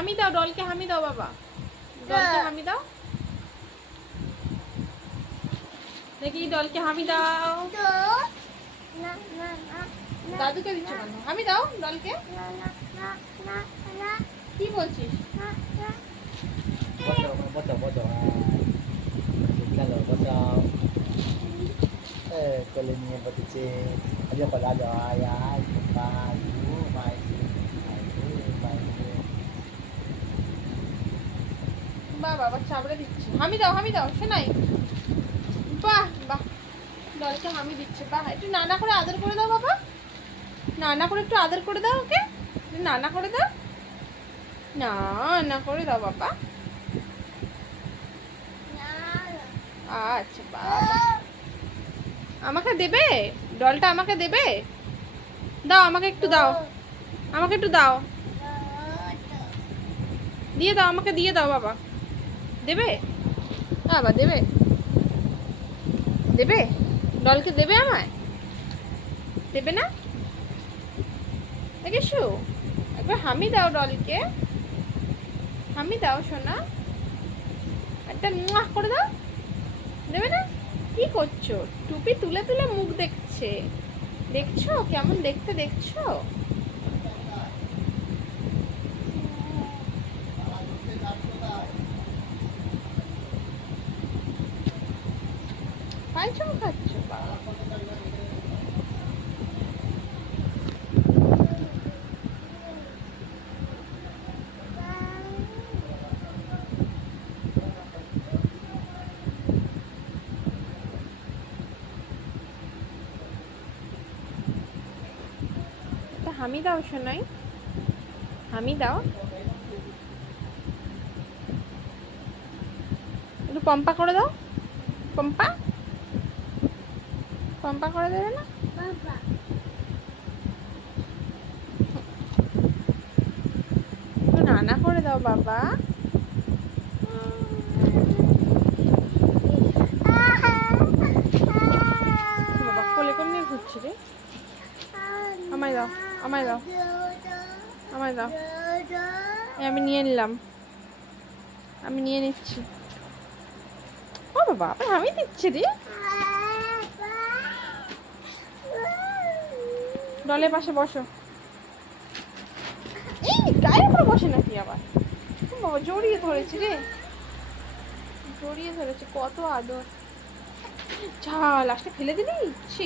হামি দাও ডলকে হামি দাও বাবা। ডলকে হামি দাও। দেখি ডলকে হামি দাও। দাদুকে দিচ্ছ কেন? হামি দাও ডলকে। কি বলছিস? বাঁচাও বাঁচাও বাঁচাও খেলো বাঁচাও। এ নিয়ে বসেছে। আজকে পালা যাও বাহ বাবা চাবড়ে দিচ্ছে। হামি দাও হামি দাও, শোনাই। বাহ বাহ ডলকে হামি দিচ্ছে। বাহ, একটু নানা করে আদর করে দাও, বাবা। নানা করে একটু আদর করে দাও, ওকে? নানা করে দাও। না না করে দাও, বাবা। আচ্ছা বাবা আমাকে দেবে? ডলটা আমাকে দেবে? দাও, আমাকে একটু দাও। আমাকে একটু দাও। দিয়ে দাও, আমাকে দিয়ে দাও, বাবা। দেবে? বাবা দেবে। দেবে? ডলকে দেবে আমায়? দেবে না? দেখেছ একবার হামি দাও ডলকে। হামি দাও, সোনা। একটা মুয়া করে দাও। দেবে না? কি করছ? টুপি তুলে তুলে মুখ দেখছে। দেখছ? কেমন দেখতে দেখছ? পাইছো খাচ্ছো বাবা হামি দাও শোনাই হামি দাও। একটু পম্পা করে দাও। পম্পা? পম্পা করে দেবে না? একটু নানা করে দাও বাবা। বাবা কোলে কোলে নিয়ে ঘুরছি রে। আমায় দাও আমায় দাও আমায় দাও। আমি নিয়ে নিলাম। আমি নিয়ে নিচ্ছি। ও বাবা আমি দিচ্ছি রে। ডলের পাশে বসো। এই গায়ে উপরে বসে নাকি আবার? বাবা, জড়িয়ে ধরেছি রে। জড়িয়ে ধরেছে, কত আদর। যা লাস্টে ফেলে দিলি? ছি।